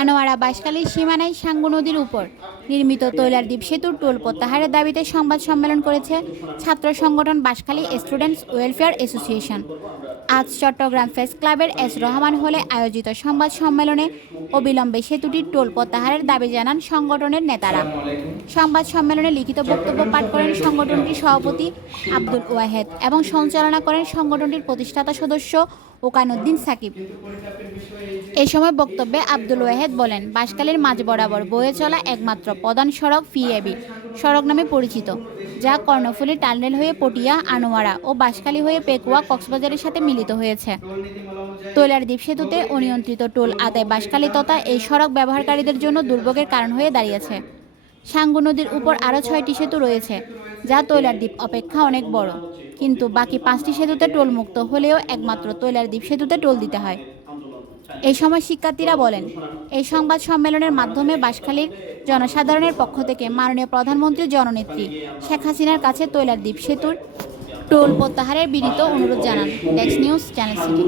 আনোয়ারা বাঁশখালীর সীমানায় সাঙ্গু নদীর উপর নির্মিত তৈলার দ্বীপ সেতুর টোল প্রত্যাহারের দাবিতে সংবাদ সম্মেলন করেছে ছাত্র সংগঠন বাঁশখালী স্টুডেন্টস ওয়েলফেয়ার অ্যাসোসিয়েশন। আজ চট্টগ্রাম প্রেস ক্লাবের এস রহমান হলে আয়োজিত সংবাদ সম্মেলনে অবিলম্বে সেতুটির টোল প্রত্যাহারের দাবি জানান সংগঠনের নেতারা। সংবাদ সম্মেলনে লিখিত বক্তব্য পাঠ করেন সংগঠনটির সভাপতি আব্দুল ওয়াহেদ এবং সঞ্চালনা করেন সংগঠনটির প্রতিষ্ঠাতা সদস্য ওকানুদ্দিন সাকিব। এ সময় বক্তব্যে আব্দুল ওয়াহেদ বলেন, বাঁশখালীর মাঝ বরাবর বয়ে চলা একমাত্র প্রধান সড়ক পিএবি সড়ক নামে পরিচিত, যা কর্ণফুলী টানেল হয়ে পটিয়া, আনোয়ারা ও বাঁশখালী হয়ে পেকুয়া কক্সবাজারের সাথে মিলিত হয়েছে। তৈলার দ্বীপ সেতুতে অনিয়ন্ত্রিত টোল আদায় বাঁশখালী তথা এই সড়ক ব্যবহারকারীদের জন্য দুর্ভোগের কারণ হয়ে দাঁড়িয়েছে। সাঙ্গু নদীর উপর আরও 6টি সেতু রয়েছে, যা তৈলার দ্বীপ অপেক্ষা অনেক বড়, কিন্তু বাকি 5টি সেতুতে টোল মুক্ত হলেও একমাত্র তৈলার দ্বীপ সেতুতে টোল দিতে হয়। এই সময় শিক্ষার্থীরা বলেন, এই সংবাদ সম্মেলনের মাধ্যমে বাঁশখালীর জনসাধারণের পক্ষ থেকে মাননীয় প্রধানমন্ত্রী জননেত্রী শেখ হাসিনার কাছে তৈলার দ্বীপ সেতুর টোল প্রত্যাহারের বিনীত অনুরোধ জানান। Desk news, channel city.